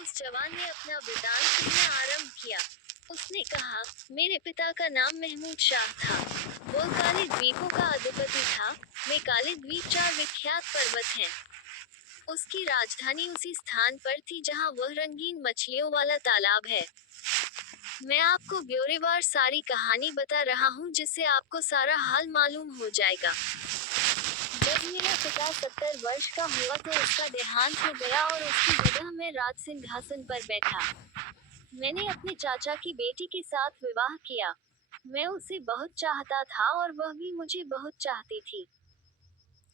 उस जवान ने अपना वृतांत कहना आरंभ किया। उसने कहा, मेरे पिता का नाम महमूद शाह था। वो काले द्वीपों का अधिपति था। वे काले द्वीप 4 विख्यात पर्वत हैं। उसकी राजधानी उसी स्थान पर थी जहां वह रंगीन मछलियों वाला तालाब है। मैं आपको ब्यौरेवार सारी कहानी बता रहा हूँ जिससे आपको सारा हाल मालूम हो जाएगा। जब मेरा पिता 70 वर्ष का हुआ तो उसका देहांत हो गया और उसकी जगह मैं राज सिंहासन पर बैठा। मैंने अपने चाचा की बेटी के साथ विवाह किया। मैं उसे बहुत चाहता था और वह भी मुझे बहुत चाहती थी।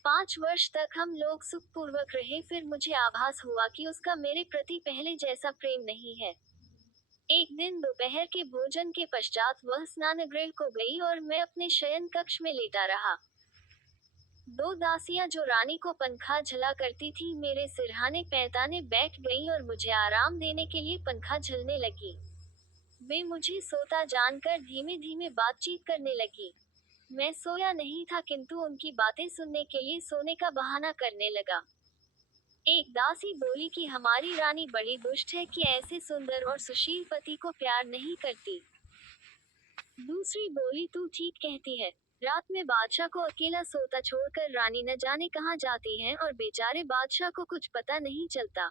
5 वर्ष तक हम लोग सुखपूर्वक रहे, फिर मुझे आभास हुआ कि उसका मेरे प्रति पहले जैसा प्रेम नहीं है। एक दिन दोपहर के भोजन के पश्चात वह स्नानगृह को गई और मैं अपने शयन कक्ष में लेटा रहा। 2 दासियां जो रानी को पंखा झला करती थी मेरे सिरहाने पैताने बैठ गईं और मुझे आराम देने के लिए पंखा झलने लगी। वे मुझे सोता जानकर धीमे धीमे बातचीत करने लगी। मैं सोया नहीं था किंतु उनकी बातें सुनने के लिए सोने का बहाना करने लगा। एक दासी बोली कि हमारी रानी बड़ी दुष्ट है कि ऐसे सुंदर और सुशील पति को प्यार नहीं करती। दूसरी बोली, तू ठीक कहती है। रात में बादशाह को अकेला सोता छोड़कर रानी न जाने कहाँ जाती है और बेचारे बादशाह को कुछ पता नहीं चलता।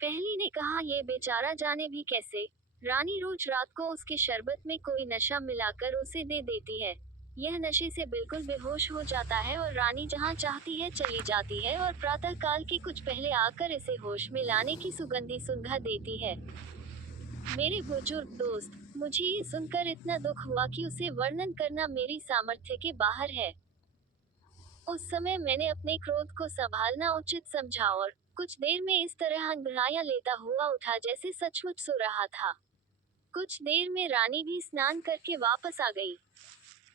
पहली ने कहा, ये बेचारा जाने भी कैसे। रानी रोज रात को उसके शरबत में कोई नशा मिलाकर उसे दे देती है। यह नशे से बिल्कुल बेहोश हो जाता है और रानी जहाँ चाहती है चली जाती है और प्रातः काल के कुछ पहले आकर इसे होश में लाने की सुगंधी सुंघा देती है। मेरे बुजुर्ग दोस्त, मुझे ये सुनकर इतना दुख हुआ कि उसे वर्णन करना मेरी सामर्थ्य के बाहर है। उस समय मैंने अपने क्रोध को संभालना उचित समझा और कुछ देर में इस तरह अंगड़ाइयां लेता हुआ उठा जैसे सचमुच सो रहा था। कुछ देर में रानी भी स्नान करके वापस आ गई।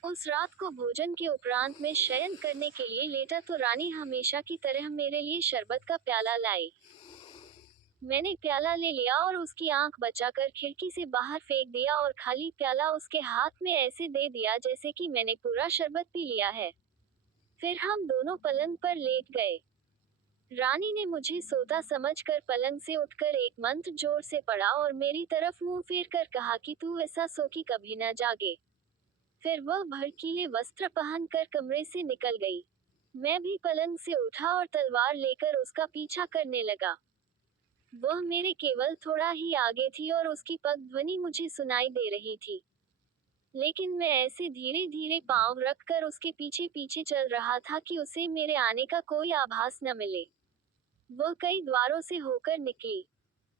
उस रात को भोजन के उपरांत में शयन करने के लिए लेटा तो रानी हमेशा की तरह मेरे लिए शरबत का प्याला लाई। मैंने प्याला ले लिया और उसकी आंख बचाकर खिड़की से बाहर फेंक दिया और खाली प्याला उसके हाथ में ऐसे दे दिया जैसे कि मैंने पूरा शरबत पी लिया है। फिर हम दोनों पलंग पर लेट गए। रानी ने मुझे सोता समझकर पलंग से उठकर एक मंत्र जोर से पढ़ा और मेरी तरफ मुंह फेर कर कहा कि तू ऐसा सो कि कभी न जागे। फिर वह भड़कीले वस्त्र पहनकर कमरे से निकल गई। मैं भी पलंग से उठा और तलवार लेकर उसका पीछा करने लगा। वह मेरे केवल थोड़ा ही आगे थी और उसकी पग ध्वनि मुझे सुनाई दे रही थी। लेकिन मैं ऐसे धीरे धीरे पांव रखकर उसके पीछे पीछे चल रहा था कि उसे मेरे आने का कोई आभास न मिले। वह कई द्वारों से होकर निकली।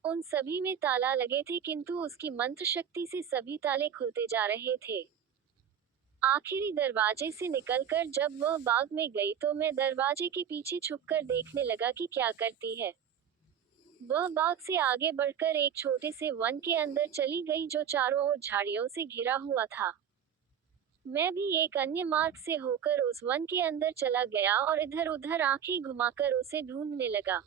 उन सभी में ताला लगे थे किंतु उसकी मंत्र शक्ति से सभी ताले खुलते जा रहे थे। आखिरी दरवाजे से निकलकर जब वह बाग में गई तो मैं दरवाजे के पीछे छुपकर देखने लगा कि क्या करती है। वह बाग से आगे बढ़कर एक छोटे से वन के अंदर चली गई जो चारों ओर झाड़ियों से घिरा हुआ था। मैं भी एक अन्य मार्ग से होकर उस वन के अंदर चला गया और इधर उधर आंखें घुमाकर उसे ढूंढने लगा।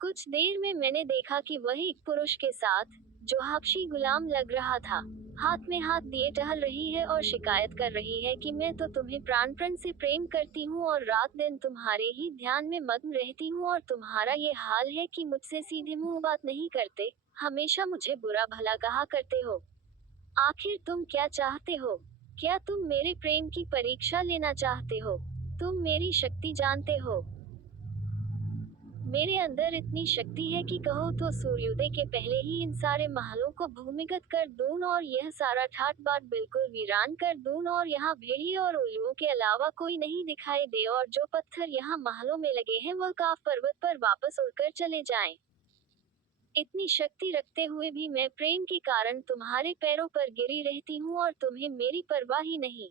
कुछ देर में मैंने देखा कि वह एक पुरुष के साथ, जो हबशी गुलाम लग रहा था, हाथ में हाथ दिए टहल रही है और शिकायत कर रही है कि मैं तो तुम्हें प्राणपण से प्रेम करती हूँ और रात दिन तुम्हारे ही ध्यान में मग्न रहती हूँ और तुम्हारा ये हाल है कि मुझसे सीधे मुंह बात नहीं करते, हमेशा मुझे बुरा भला कहा करते हो। आखिर तुम क्या चाहते हो? क्या तुम मेरे प्रेम की परीक्षा लेना चाहते हो? तुम मेरी शक्ति जानते हो। मेरे अंदर इतनी शक्ति है कि कहो तो सूर्योदय के पहले ही इन सारे महलों को भूमिगत कर दूं और यह सारा ठाट बाट बिल्कुल वीरान कर दूं और यहाँ भेड़िए और उल्लुओं के अलावा कोई नहीं दिखाई दे और जो पत्थर यहाँ महलों में लगे हैं वह काफ पर्वत पर वापस उड़कर चले जाएं। इतनी शक्ति रखते हुए भी मैं प्रेम के कारण तुम्हारे पैरों पर गिरी रहती हूँ और तुम्हें मेरी परवाह ही नहीं।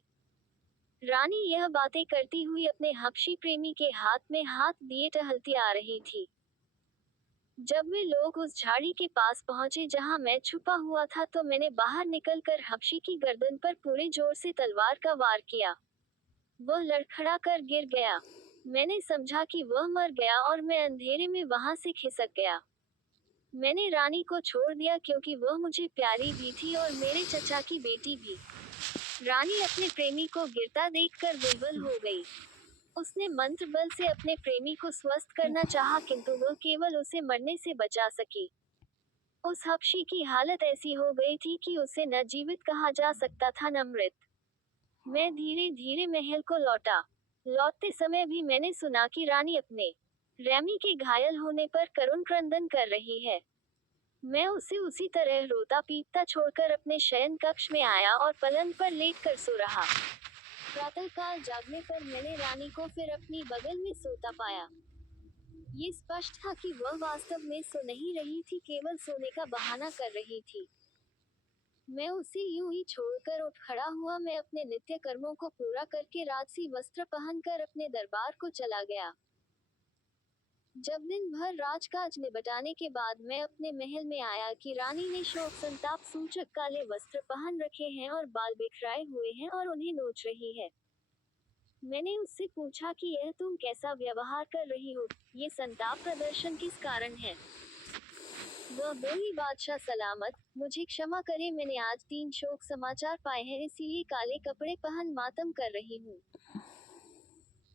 रानी यह बातें करती हुई अपने हबशी प्रेमी के हाथ में हाथ दिए टहलती आ रही थी। जब वे लोग उस झाड़ी के पास पहुंचे जहां मैं छुपा हुआ था तो मैंने बाहर निकलकर हबशी की गर्दन पर पूरे जोर से तलवार का वार किया। वह लड़खड़ा कर गिर गया। मैंने समझा कि वह मर गया और मैं अंधेरे में वहां से खिसक गया। मैंने रानी को छोड़ दिया क्योंकि वह मुझे प्यारी भी थी और मेरे चचा की बेटी भी। रानी अपने प्रेमी को गिरता देखकर विह्वल हो गई। उसने मंत्र बल से अपने प्रेमी को स्वस्थ करना चाहा, किंतु वह केवल उसे मरने से बचा सकी। उस हबशी की हालत ऐसी हो गई थी कि उसे न जीवित कहा जा सकता था न मृत। मैं धीरे धीरे महल को लौटा। लौटते समय भी मैंने सुना कि रानी अपने रैमी के घायल होने पर करुण क्रंदन कर रही है। मैं उसे उसी तरह रोता पीटता छोड़कर अपने शयन कक्ष में आया और पलंग पर लेटकर सो रहा। प्रातःकाल जागने पर मैंने रानी को फिर अपनी बगल में सोता पाया। ये स्पष्ट था कि वह वास्तव में सो नहीं रही थी, केवल सोने का बहाना कर रही थी। मैं उसे यूं ही छोड़कर उठ खड़ा हुआ। मैं अपने नित्य कर्मों को पूरा करके राजसी वस्त्र पहनकर अपने दरबार को चला गया। जब दिन भर राजकाज निपटाने के बाद मैं अपने महल में आया कि रानी ने शोक संताप सूचक काले वस्त्र पहन रखे हैं और बाल बिखराए हुए हैं और उन्हें नोच रही है। मैंने उससे पूछा कि यह तुम कैसा व्यवहार कर रही हो, ये संताप प्रदर्शन किस कारण है? वह बोली, बादशाह सलामत, मुझे क्षमा करे, मैंने आज 3 शोक समाचार पाए हैं, इसीलिए काले कपड़े पहन मातम कर रही हूँ।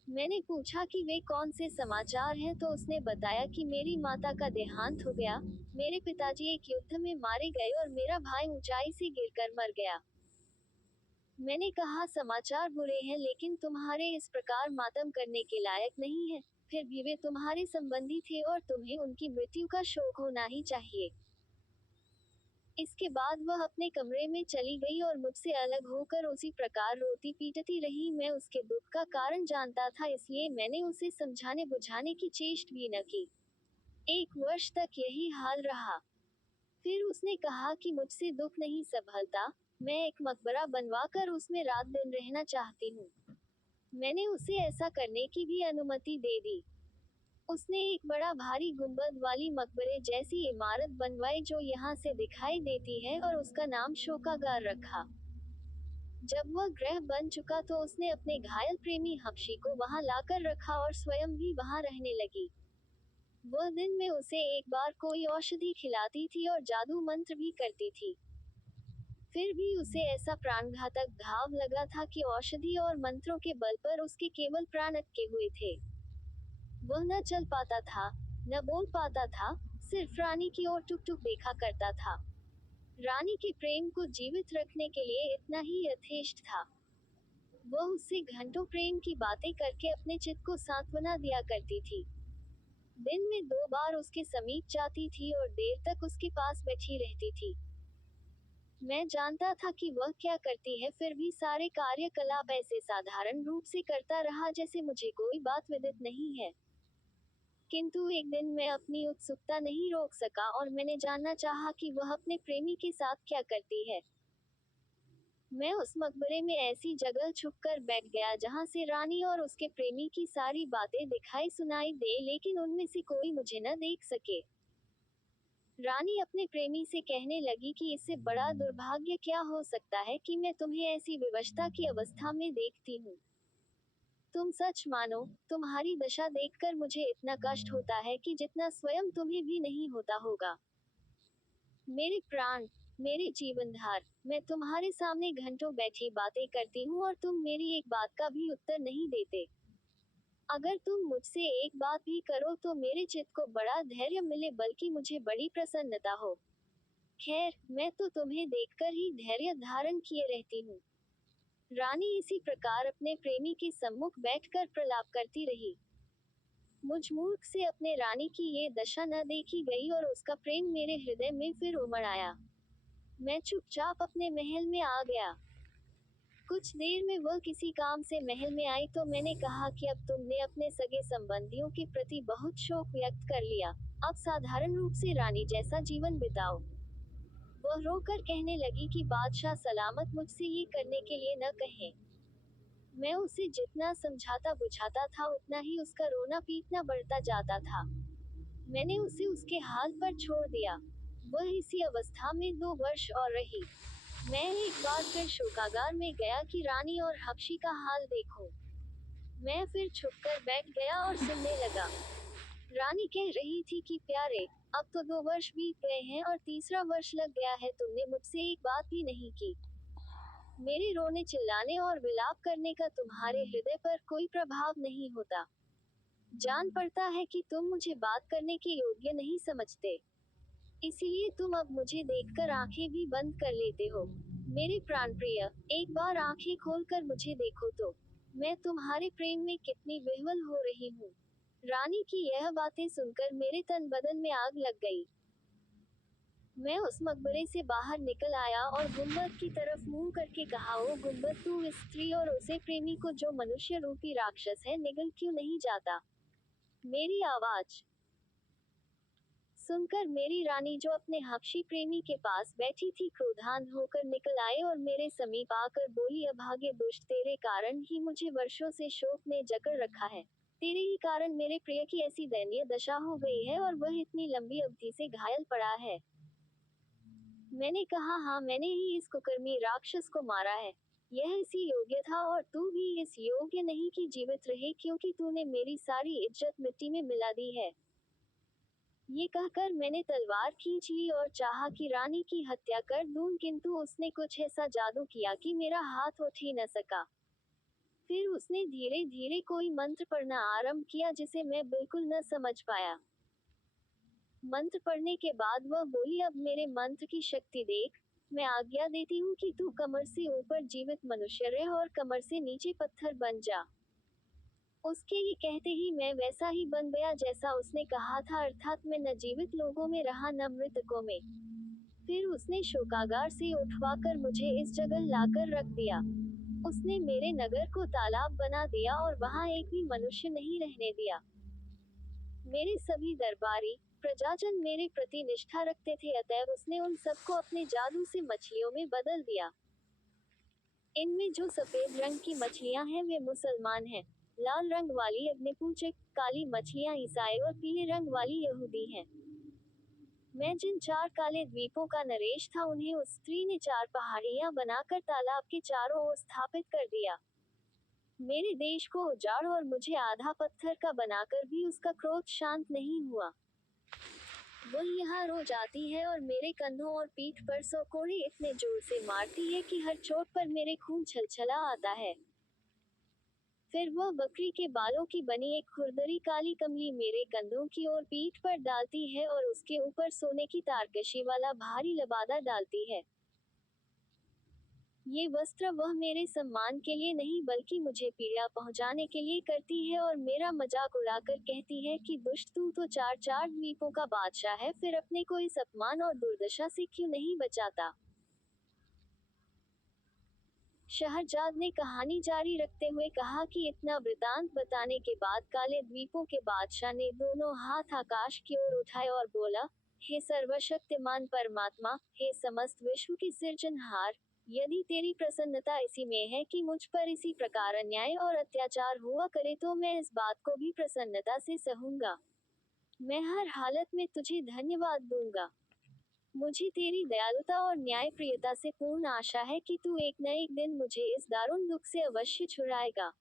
मैंने पूछा कि वे कौन से समाचार हैं, तो उसने बताया कि मेरी माता का देहांत हो गया, मेरे पिताजी एक युद्ध में मारे गए और मेरा भाई ऊंचाई से गिरकर मर गया। मैंने कहा, समाचार बुरे हैं, लेकिन तुम्हारे इस प्रकार मातम करने के लायक नहीं है। फिर भी वे तुम्हारे संबंधी थे और तुम्हें उनकी मृत्यु का शोक होना ही चाहिए। इसके बाद वह अपने कमरे में चली गई और मुझसे अलग होकर उसी प्रकार रोती पीटती रही। मैं उसके दुख का कारण जानता था, इसलिए मैंने उसे समझाने बुझाने की चेष्ट भी न की। 1 वर्ष तक यही हाल रहा। फिर उसने कहा कि मुझसे दुख नहीं संभलता, मैं एक मकबरा बनवाकर उसमें रात दिन रहना चाहती हूँ। मैंने उसे ऐसा करने की भी अनुमति दे दी। उसने एक बड़ा भारी गुंबद वाली मकबरे जैसी इमारत बनवाई जो यहाँ से दिखाई देती है और उसका नाम शोकागार रखा। जब वह गृह बन चुका तो उसने अपने घायल प्रेमी हबशी को वहां लाकर रखा और स्वयं भी वहां रहने लगी। वह दिन में उसे एक बार कोई औषधि खिलाती थी और जादू मंत्र भी करती थी। फिर भी उसे ऐसा प्राणघातक घाव लगा था कि औषधि और मंत्रों के बल पर उसके केवल प्राण अटके हुए थे। वह न चल पाता था, न बोल पाता था, सिर्फ रानी की ओर टुक टुक देखा करता था। रानी के प्रेम को जीवित रखने के लिए इतना ही यथेष्ट था। वह उससे घंटों प्रेम की बातें करके अपने चित्त को सांत्वना दिया करती थी। दिन में 2 बार उसके समीप जाती थी और देर तक उसके पास बैठी रहती थी। मैं जानता था कि वह क्या करती है, फिर भी सारे कार्यकलाप ऐसे साधारण रूप से करता रहा जैसे मुझे कोई बात विदित नहीं है। किंतु एक दिन मैं अपनी उत्सुकता नहीं रोक सका और मैंने जानना चाहा कि वह अपने प्रेमी के साथ क्या करती है। मैं उस मकबरे में ऐसी जगह छुपकर बैठ गया जहां से रानी और उसके प्रेमी की सारी बातें दिखाई सुनाई दे, लेकिन उनमें से कोई मुझे न देख सके। रानी अपने प्रेमी से कहने लगी कि इससे बड़ा दुर्भाग्य क्या हो सकता है कि मैं तुम्हें ऐसी विवशता की अवस्था में देखती हूँ। तुम सच मानो, तुम्हारी दशा देखकर मुझे इतना कष्ट होता है कि जितना स्वयं तुम्हें भी नहीं होता होगा। मेरे प्राण, मेरे जीवनधार, मैं तुम्हारे सामने घंटों बैठी बातें करती हूँ और तुम मेरी एक बात का भी उत्तर नहीं देते। अगर तुम मुझसे एक बात भी करो तो मेरे चित्त को बड़ा धैर्य मिले, बल्कि मुझे बड़ी प्रसन्नता हो। खैर, मैं तो तुम्हें देखकर ही धैर्य धारण किए रहती हूँ। रानी इसी प्रकार अपने प्रेमी के सम्मुख बैठकर प्रलाप करती रही। मुझ मूर्ख से अपने रानी की ये दशा न देखी गई और उसका प्रेम मेरे हृदय में फिर उमड़ आया। मैं चुपचाप अपने महल में आ गया। कुछ देर में वह किसी काम से महल में आई तो मैंने कहा कि अब तुमने अपने सगे संबंधियों के प्रति बहुत शोक व्यक्त कर लिया, अब साधारण रूप से रानी जैसा जीवन बिताओ। वह रोकर कहने लगी कि बादशाह सलामत, मुझसे ये करने के लिए न कहें। मैं उसे जितना समझाता बुझाता था उतना ही उसका रोना पीटना बढ़ता जाता था। मैंने उसे उसके हाल पर छोड़ दिया। वह इसी अवस्था में 2 वर्ष और रही। मैं एक बार फिर शोकागार में गया कि रानी और हबशी का हाल देखूं। मैं फिर छुपकर बैठ गया और सुनने लगा। रानी कह रही थी कि प्यारे, अब तो 2 वर्ष बीत गए हैं और तीसरा वर्ष लग गया है, तुमने मुझसे एक बात भी नहीं की। मेरे रोने चिल्लाने और विलाप करने का तुम्हारे हृदय पर कोई प्रभाव नहीं होता। जान पड़ता है कि तुम मुझे बात करने के योग्य नहीं समझते। इसीलिए तुम अब मुझे देखकर आंखें भी बंद कर लेते हो। मेरे प्राण प्रिय, एक बार आंखें खोलकर मुझे देखो तो मैं तुम्हारे प्रेम में कितनी विह्वल हो रही हूँ। रानी की यह बातें सुनकर मेरे तन बदन में आग लग गई। मैं उस मकबरे से बाहर निकल आया और गुंबद की तरफ मुंह करके कहा, ओ गुंबद, तू इस स्त्री और उसे प्रेमी को, जो मनुष्य रूपी राक्षस है, निगल क्यों नहीं जाता। मेरी आवाज सुनकर मेरी रानी, जो अपने हबशी प्रेमी के पास बैठी थी, क्रोधान्ध होकर निकल आए और मेरे समीप आकर बोली, अभागे दुष्ट, तेरे कारण ही मुझे वर्षों से शोक ने जकड़ रखा है। तेरे ही कारण मेरे प्रिय की ऐसी दयनीय दशा हो गई है और वह इतनी लंबी अवधि से घायल पड़ा है। मैंने कहा, हाँ, मैंने ही इस कुकर्मी राक्षस को मारा है। यह इसी योग्य था और तू भी इस योग्य नहीं कि जीवित रहे, क्योंकि तूने मेरी सारी इज्जत मिट्टी में मिला दी है। ये कहकर मैंने तलवार खींच ली और चाहा कि रानी की हत्या कर दूं, किंतु उसने कुछ ऐसा जादू किया कि मेरा हाथ उठ ही न सका। फिर उसने धीरे धीरे कोई मंत्र पढ़ना आरंभ किया, जिसे मैं बिल्कुल न समझ पाया। मंत्र पढ़ने के बाद वह बोली, अब मेरे मंत्र की शक्ति देख। मैं आज्ञा देती हूँ कि तू कमर से ऊपर जीवित मनुष्य रह और कमर से नीचे पत्थर बन जा। उसके ये कहते ही मैं वैसा ही बन गया जैसा उसने कहा था, अर्थात मैं न जीवित लोगों में रहा न मृतकों में। फिर उसने शोकागार से उठवाकर मुझे इस जगह लाकर रख दिया। उसने मेरे नगर को तालाब बना दिया और वहाँ एक भी मनुष्य नहीं रहने दिया। मेरे सभी दरबारी प्रजाजन मेरे प्रति निष्ठा रखते थे, अतएव उसने उन सबको अपने जादू से मछलियों में बदल दिया। इनमें जो सफेद रंग की मछलियां हैं वे मुसलमान हैं, लाल रंग वाली अग्निपूजक, काली मछलियां ईसाई और पीले रंग वाली यहूदी हैं। मैं जिन 4 काले द्वीपों का नरेश था, उन्हें उस स्त्री ने 4 पहाड़ियां बनाकर तालाब के चारों ओर स्थापित कर दिया। मेरे देश को उजाड़ और मुझे आधा पत्थर का बनाकर भी उसका क्रोध शांत नहीं हुआ। वह यहाँ रोज आती है और मेरे कंधों और पीठ पर 100 कोड़े इतने जोर से मारती है कि हर चोट पर मेरे खून छलछला आता है। फिर वह बकरी के बालों की बनी एक खुरदरी काली कमली मेरे कंधों की ओर पीठ पर डालती है और उसके ऊपर सोने की तारकशी वाला भारी लबादा डालती है। ये वस्त्र वह मेरे सम्मान के लिए नहीं बल्कि मुझे पीड़ा पहुंचाने के लिए करती है और मेरा मजाक उड़ाकर कहती है कि दुष्ट, तू तो 4 द्वीपों का बादशाह है, फिर अपने को इस अपमान और दुर्दशा से क्यों नहीं बचाता। शहरजाद ने कहानी जारी रखते हुए कहा कि इतना वृतांत बताने के बाद काले द्वीपों के बादशाह ने दोनों हाथ आकाश की ओर उठाए और बोला, हे सर्वशक्तिमान परमात्मा, हे समस्त विश्व के सिरजनहार, यदि तेरी प्रसन्नता इसी में है कि मुझ पर इसी प्रकार अन्याय और अत्याचार हुआ करे, तो मैं इस बात को भी प्रसन्नता से सहूंगा। मैं हर हालत में तुझे धन्यवाद दूंगा। मुझे तेरी दयालुता और न्यायप्रियता से पूर्ण आशा है कि तू एक न एक दिन मुझे इस दारुण दुख से अवश्य छुड़ाएगा।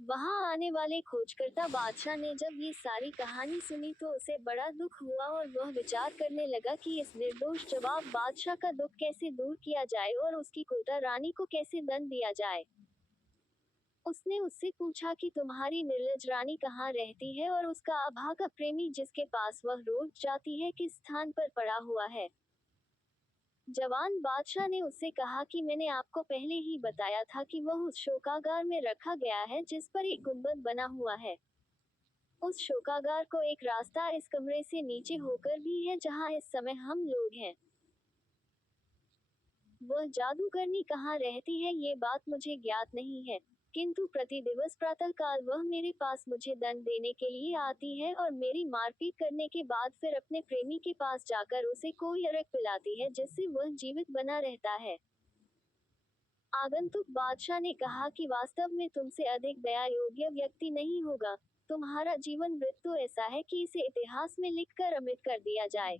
वहां आने वाले खोजकर्ता बादशाह ने जब ये सारी कहानी सुनी तो उसे बड़ा दुख हुआ और वह विचार करने लगा कि इस निर्दोष जवाब बादशाह का दुख कैसे दूर किया जाए और उसकी कुलता रानी को कैसे दंड दिया जाए। उसने उससे पूछा कि तुम्हारी निर्लज रानी कहाँ रहती है और उसका अभागा प्रेमी जिसके पास वह रोज जाती है किस स्थान पर पड़ा हुआ है। जवान बादशाह ने उससे कहा कि मैंने आपको पहले ही बताया था कि वह उस शोकागार में रखा गया है जिस पर एक गुंबद बना हुआ है। उस शोकागार को एक रास्ता इस कमरे से नीचे होकर भी है जहां इस समय हम लोग हैं। वह जादूगरनी कहाँ रहती है ये बात मुझे ज्ञात नहीं है, किंतु प्रति दिवस प्रातःकाल वह मेरे पास मुझे दंड देने के लिए आती है और मेरी मारपीट करने के बाद फिर अपने प्रेमी के पास जाकर उसे कोई अरक पिलाती है जिससे वह जीवित बना रहता है। आगंतुक बादशाह ने कहा कि वास्तव में तुमसे अधिक दया योग्य व्यक्ति नहीं होगा। तुम्हारा जीवन मृत्यु ऐसा है कि इसे इतिहास में लिखकर अमिट कर दिया जाए।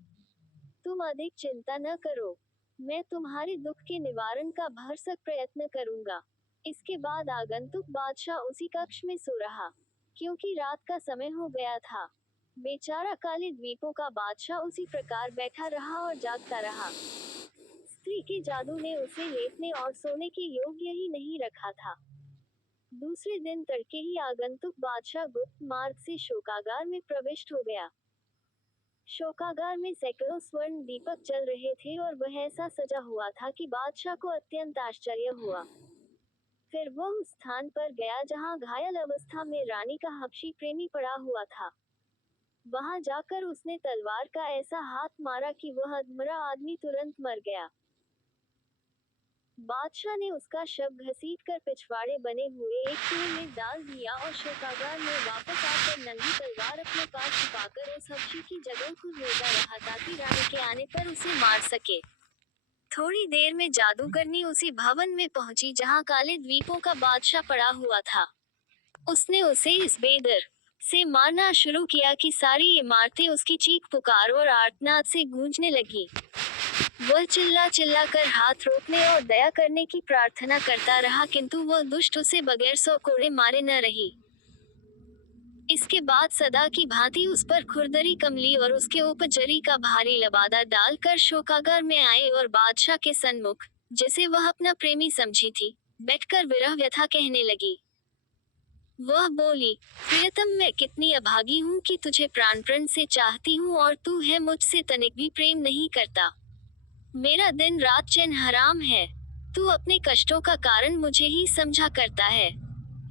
तुम अधिक चिंता न करो, मैं तुम्हारे दुख के निवारण का भरसक प्रयत्न करूंगा। इसके बाद आगंतुक बादशाह उसी कक्ष में सो रहा, क्योंकि रात का समय हो गया था। बेचारा काले द्वीपों का बादशाह उसी प्रकार बैठा रहा और जागता रहा। स्त्री के जादू ने उसे लेटने और सोने के योग्य ही नहीं रखा था। दूसरे दिन तड़के ही आगंतुक बादशाह गुप्त मार्ग से शोकागार में प्रविष्ट हो गया। शोकागार में सैकड़ों स्वर्ण दीपक जल रहे थे और वह ऐसा सजा हुआ था कि बादशाह को अत्यंत आश्चर्य हुआ। फिर वो उस स्थान पर गया जहां घायल अवस्था में रानी का हबशी प्रेमी पड़ा हुआ था। वहां जाकर उसने तलवार का ऐसा हाथ मारा कि वह अधमरा आदमी तुरंत मर गया। बादशाह ने उसका शव घसीटकर पिछवाड़े बने हुए एक कुएं में डाल दिया और शोकागार में वापस आकर नंगी तलवार अपने पास छुपाकर उस हबशी की जगह को रोजा रहा ताकि रानी के आने पर उसे मार सके। थोड़ी देर में जादूगरनी उसी भवन में पहुंची जहां काले द्वीपों का बादशाह पड़ा हुआ था। उसने उसे इस बेदर से मारना शुरू किया कि सारी इमारतें उसकी चीख पुकार और आर्तनाद से गूंजने लगी। वह चिल्ला चिल्ला कर हाथ रोकने और दया करने की प्रार्थना करता रहा, किंतु वह दुष्ट उसे बगैर 100 कोड़े मारे न रही। इसके बाद सदा की भांति उस पर खुरदरी कमली और उसके ऊपर जरी का भारी लबादा डालकर शोकागार में आए और बादशाह के सन्मुख, जिसे वह अपना प्रेमी समझी थी, बैठकर विरह व्यथा कहने लगी। वह बोली, प्रियतम, मैं कितनी अभागी हूँ कि तुझे प्राणप्रण से चाहती हूँ और तू है मुझसे तनिक भी प्रेम नहीं करता। मेरा दिन रात चैन हराम है। तू अपने कष्टों का कारण मुझे ही समझा करता है।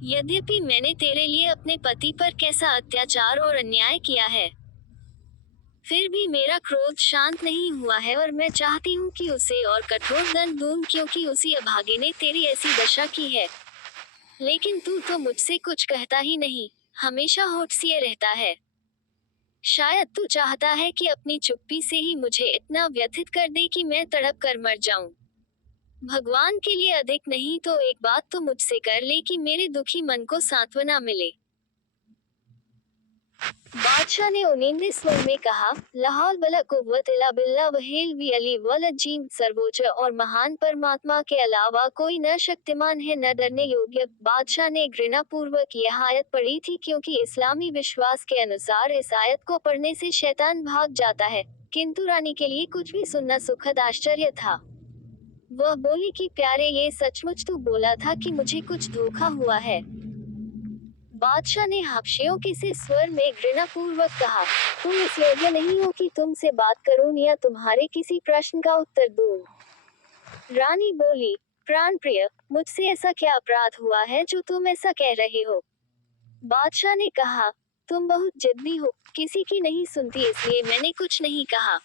यद्यपि मैंने तेरे लिए अपने पति पर कैसा अत्याचार और अन्याय किया है, फिर भी मेरा क्रोध शांत नहीं हुआ है और मैं चाहती हूँ कि उसे और कठोर दंड दूं, क्योंकि उसी अभागे ने तेरी ऐसी दशा की है। लेकिन तू तो मुझसे कुछ कहता ही नहीं, हमेशा होठ सिए रहता है। शायद तू चाहता है कि अपनी चुप्पी से ही मुझे इतना व्यथित कर दे कि मैं तड़प कर मर जाऊं। भगवान के लिए अधिक नहीं तो एक बात तो मुझसे कर ले कि मेरे दुखी मन को सांत्वना मिले। बादशाह ने उनींदे स्वर में कहा, लाहौल बला कुव्वत इल्ला बिल्लाह वहील वी अली वल जीन, सर्वोच्च और महान परमात्मा के अलावा कोई न शक्तिमान है न डरने योग्य। बादशाह ने घृणा पूर्वक यह आयत पढ़ी थी, क्योंकि इस्लामी विश्वास के अनुसार इस आयत को पढ़ने से शैतान भाग जाता है, किंतु रानी के लिए कुछ भी सुनना सुखद आश्चर्य था। वह बोली कि प्यारे, ये सचमुच तू बोला था कि मुझे कुछ धोखा हुआ है? बादशाह ने हबशियों के से स्वर में घृणापूर्वक कहा, तुम इस योग्य नहीं हो कि तुमसे बात करूं या तुम्हारे किसी प्रश्न का उत्तर दूं। रानी बोली, प्राण प्रिय, मुझसे ऐसा क्या अपराध हुआ है जो तुम ऐसा कह रहे हो? बादशाह ने कहा, तुम बहुत जिद्दी हो, किसी की नहीं सुनती, इसलिए मैंने कुछ नहीं कहा।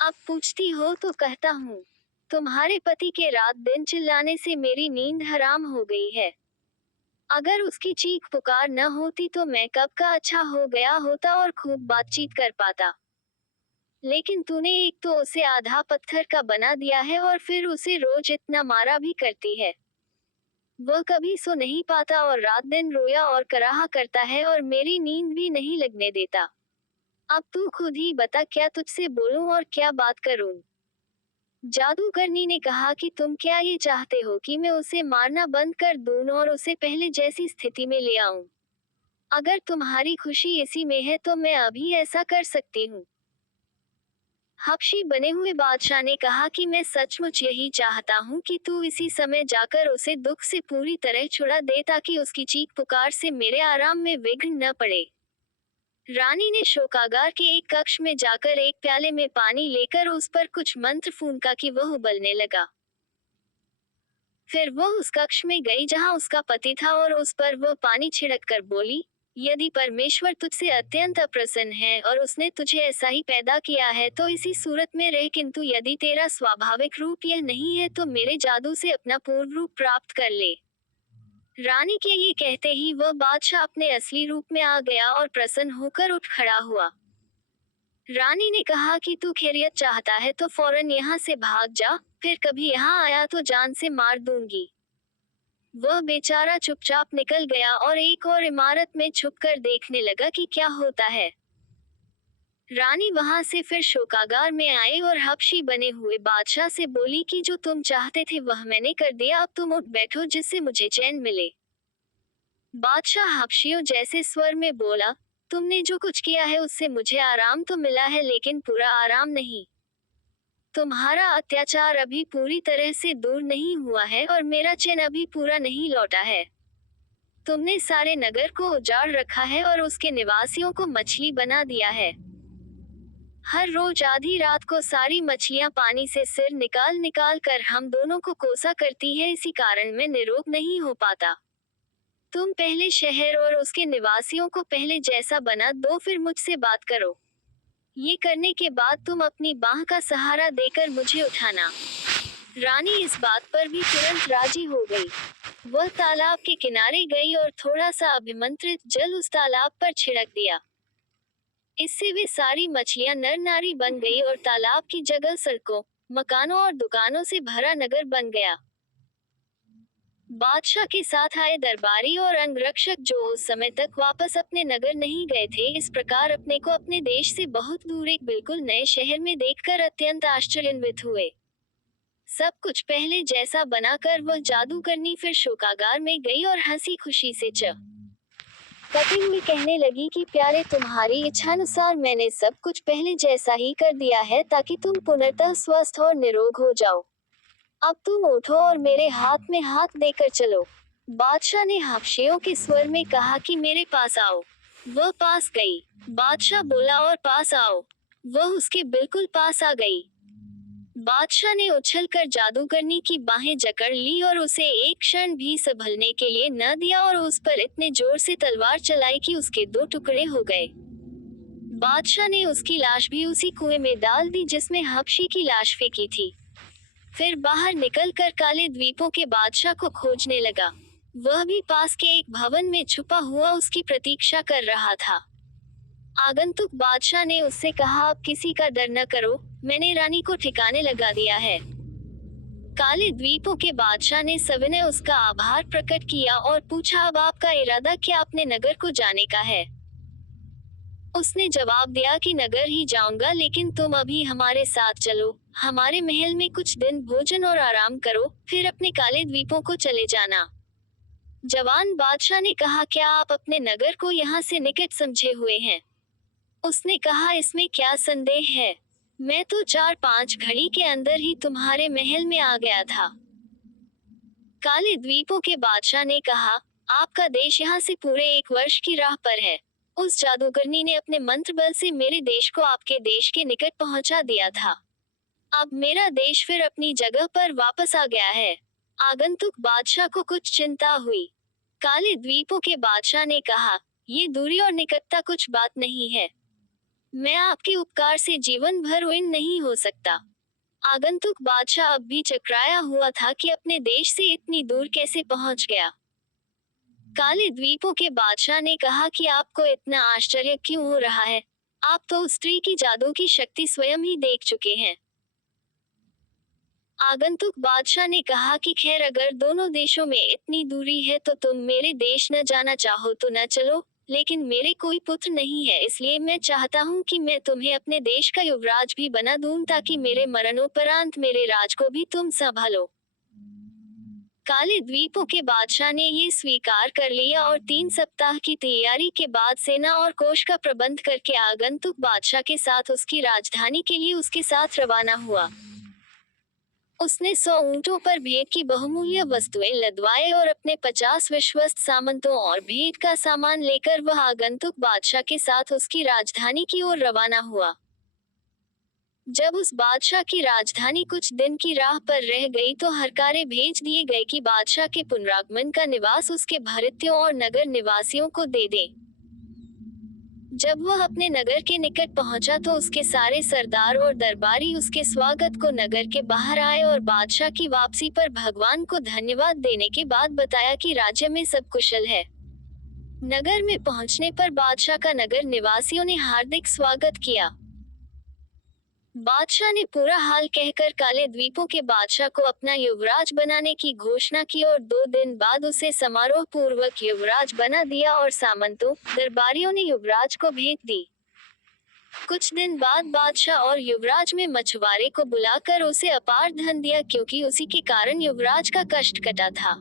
अब पूछती हो तो कहता हूँ। तुम्हारे पति के रात दिन चिल्लाने से मेरी नींद हराम हो गई है। अगर उसकी चीख पुकार न होती तो मैं कब का अच्छा हो गया होता और खूब बातचीत कर पाता। लेकिन तूने एक तो उसे आधा पत्थर का बना दिया है और फिर उसे रोज इतना मारा भी करती है। वह कभी सो नहीं पाता और रात दिन रोया और कराहा करता है और मेरी नींद भी नहीं लगने देता। अब तू खुद ही बता, क्या तुझसे बोलूं और क्या बात करूं? जादूगरनी ने कहा कि तुम क्या ये चाहते हो कि मैं उसे मारना बंद कर दूं और उसे पहले जैसी स्थिति में ले आऊं? अगर तुम्हारी खुशी इसी में है तो मैं अभी ऐसा कर सकती हूँ। हबशी बने हुए बादशाह ने कहा कि मैं सचमुच यही चाहता हूँ कि तू इसी समय जाकर उसे दुख से पूरी तरह छुड़ा दे, ताकि उसकी चीख पुकार से मेरे आराम में विघ्न न पड़े। रानी ने शोकागार के एक कक्ष में जाकर एक प्याले में पानी लेकर उस पर कुछ मंत्र फूंका कि वह उबलने लगा। फिर वह उस कक्ष में गई जहां उसका पति था और उस पर वह पानी छिड़क कर बोली, यदि परमेश्वर तुझसे अत्यंत अप्रसन्न है और उसने तुझे ऐसा ही पैदा किया है तो इसी सूरत में रह, किंतु यदि तेरा स्वाभाविक रूप यह नहीं है तो मेरे जादू से अपना पूर्ण रूप प्राप्त कर ले। रानी के ये कहते ही वह बादशाह अपने असली रूप में आ गया और प्रसन्न होकर उठ खड़ा हुआ। रानी ने कहा कि तू खैरियत चाहता है तो फौरन यहाँ से भाग जा, फिर कभी यहाँ आया तो जान से मार दूंगी। वह बेचारा चुपचाप निकल गया और एक और इमारत में छुपकर देखने लगा कि क्या होता है। रानी वहां से फिर शोकागार में आए और हबशी बने हुए बादशाह से बोली कि जो तुम चाहते थे वह मैंने कर दिया, अब तुम उठ बैठो जिससे मुझे चैन मिले। बादशाह हबशियों जैसे स्वर में बोला, तुमने जो कुछ किया है उससे मुझे आराम तो मिला है, लेकिन पूरा आराम नहीं। तुम्हारा अत्याचार अभी पूरी तरह से दूर नहीं हुआ है और मेरा चैन अभी पूरा नहीं लौटा है। तुमने सारे नगर को उजाड़ रखा है और उसके निवासियों को मछली बना दिया है। हर रोज आधी रात को सारी मछलियां पानी से सिर निकाल निकाल कर हम दोनों को कोसा करती है, इसी कारण मैं निरोग नहीं हो पाता। तुम पहले शहर और उसके निवासियों को पहले जैसा बना दो, फिर मुझसे बात करो। ये करने के बाद तुम अपनी बाह का सहारा देकर मुझे उठाना। रानी इस बात पर भी तुरंत राजी हो गई। वह तालाब के किनारे गई और थोड़ा सा अभिमंत्रित जल उस तालाब पर छिड़क दिया। इससे वे सारी मछलियां नर नारी बन गई और तालाब की जगह सड़कों, मकानों और दुकानों से भरा नगर बन गया। बादशाह के साथ आए दरबारी और अंगरक्षक जो उस समय तक वापस अपने नगर नहीं गए थे, इस प्रकार अपने को अपने देश से बहुत दूर एक बिल्कुल नए शहर में देखकर अत्यंत आश्चर्यान्वित हुए। सब कुछ पहले जैसा बनाकर वह जादूगरनी फिर शोकागार में गई और हंसी खुशी से कपिल में कहने लगी कि प्यारे, तुम्हारी इच्छानुसार मैंने सब कुछ पहले जैसा ही कर दिया है ताकि तुम पुनर्तः स्वस्थ और निरोग हो जाओ। अब तुम उठो और मेरे हाथ में हाथ देकर चलो। बादशाह ने हाफशियों के स्वर में कहा कि मेरे पास आओ। वह पास गई। बादशाह बोला और पास आओ। वह उसके बिल्कुल पास आ गई। बादशाह ने उछलकर जादूगरनी की बाहें जकड़ ली और उसे एक क्षण भी संभलने के लिए न दिया और उस पर इतने जोर से तलवार चलाई कि उसके दो टुकड़े हो गए। बादशाह ने उसकी लाश भी उसी कुएं में डाल दी जिसमें हबशी की लाश फेंकी थी। फिर बाहर निकलकर काले द्वीपों के बादशाह को खोजने लगा। वह भी पास के एक भवन में छुपा हुआ उसकी प्रतीक्षा कर रहा था। आगंतुक बादशाह ने उससे कहा, अब किसी का डर न करो, मैंने रानी को ठिकाने लगा दिया है। काले द्वीपों के बादशाह ने सविनय उसका आभार प्रकट किया और पूछा, अब आपका इरादा क्या अपने नगर को जाने का है? उसने जवाब दिया कि नगर ही जाऊंगा, लेकिन तुम अभी हमारे साथ चलो, हमारे महल में कुछ दिन भोजन और आराम करो, फिर अपने काले द्वीपों को चले जाना। जवान बादशाह ने कहा, क्या आप अपने नगर को यहाँ से निकट समझे हुए हैं? उसने कहा, इसमें क्या संदेह है, मैं तो 4-5 घड़ी के अंदर ही तुम्हारे महल में आ गया था। काले द्वीपों के बादशाह ने कहा, आपका देश यहाँ से पूरे 1 वर्ष की राह पर है। उस जादूगरनी ने अपने मंत्र बल से मेरे देश को आपके देश के निकट पहुंचा दिया था। अब मेरा देश फिर अपनी जगह पर वापस आ गया है। आगंतुक बादशाह को कुछ चिंता हुई। काले द्वीपों के बादशाह ने कहा, ये दूरी और निकटता कुछ बात नहीं है। मैं आपके उपकार से जीवन भर ऋणी नहीं हो सकता। आगंतुक बादशाह अब भी चकराया हुआ था कि अपने देश से इतनी दूर कैसे पहुंच गया। काले द्वीपों के बादशाह ने कहा कि आपको इतना आश्चर्य क्यों हो रहा है? आप तो उस स्त्री की जादू की शक्ति स्वयं ही देख चुके हैं। आगंतुक बादशाह ने कहा कि खैर, अगर दोनों देशों में इतनी दूरी है तो तुम मेरे देश न जाना चाहो तो न चलो, लेकिन मेरे कोई पुत्र नहीं है, इसलिए मैं चाहता हूँ कि मैं तुम्हें अपने देश का युवराज भी बना दूं ताकि मेरे मरणोपरांत मेरे राज को भी तुम संभालो। काले द्वीपों के बादशाह ने ये स्वीकार कर लिया और 3 सप्ताह की तैयारी के बाद सेना और कोष का प्रबंध करके आगंतुक बादशाह के साथ उसकी राजधानी के लिए उसके साथ रवाना हुआ। उसने 100 ऊंटों पर भेंट की बहुमूल्य वस्तुएं लदवाए और अपने 50 विश्वस्त सामंतों और भेंट का सामान लेकर वह आगंतुक बादशाह के साथ उसकी राजधानी की ओर रवाना हुआ। जब उस बादशाह की राजधानी कुछ दिन की राह पर रह गई तो हरकारे भेज दिए गए कि बादशाह के पुनरागमन का निवास उसके भृत्यों और नगर निवासियों को दे दें। जब वह अपने नगर के निकट पहुंचा तो उसके सारे सरदार और दरबारी उसके स्वागत को नगर के बाहर आए और बादशाह की वापसी पर भगवान को धन्यवाद देने के बाद बताया कि राज्य में सब कुशल है। नगर में पहुंचने पर बादशाह का नगर निवासियों ने हार्दिक स्वागत किया। बादशाह ने पूरा हाल कहकर काले द्वीपों के बादशाह को अपना युवराज बनाने की घोषणा की और 2 दिन बाद उसे समारोह पूर्वक युवराज बना दिया और सामंतों, दरबारियों ने युवराज को भेंट दी। कुछ दिन बाद बादशाह और युवराज में मछुआरे को बुलाकर उसे अपार धन दिया, क्योंकि उसी के कारण युवराज का कष्ट कटा था।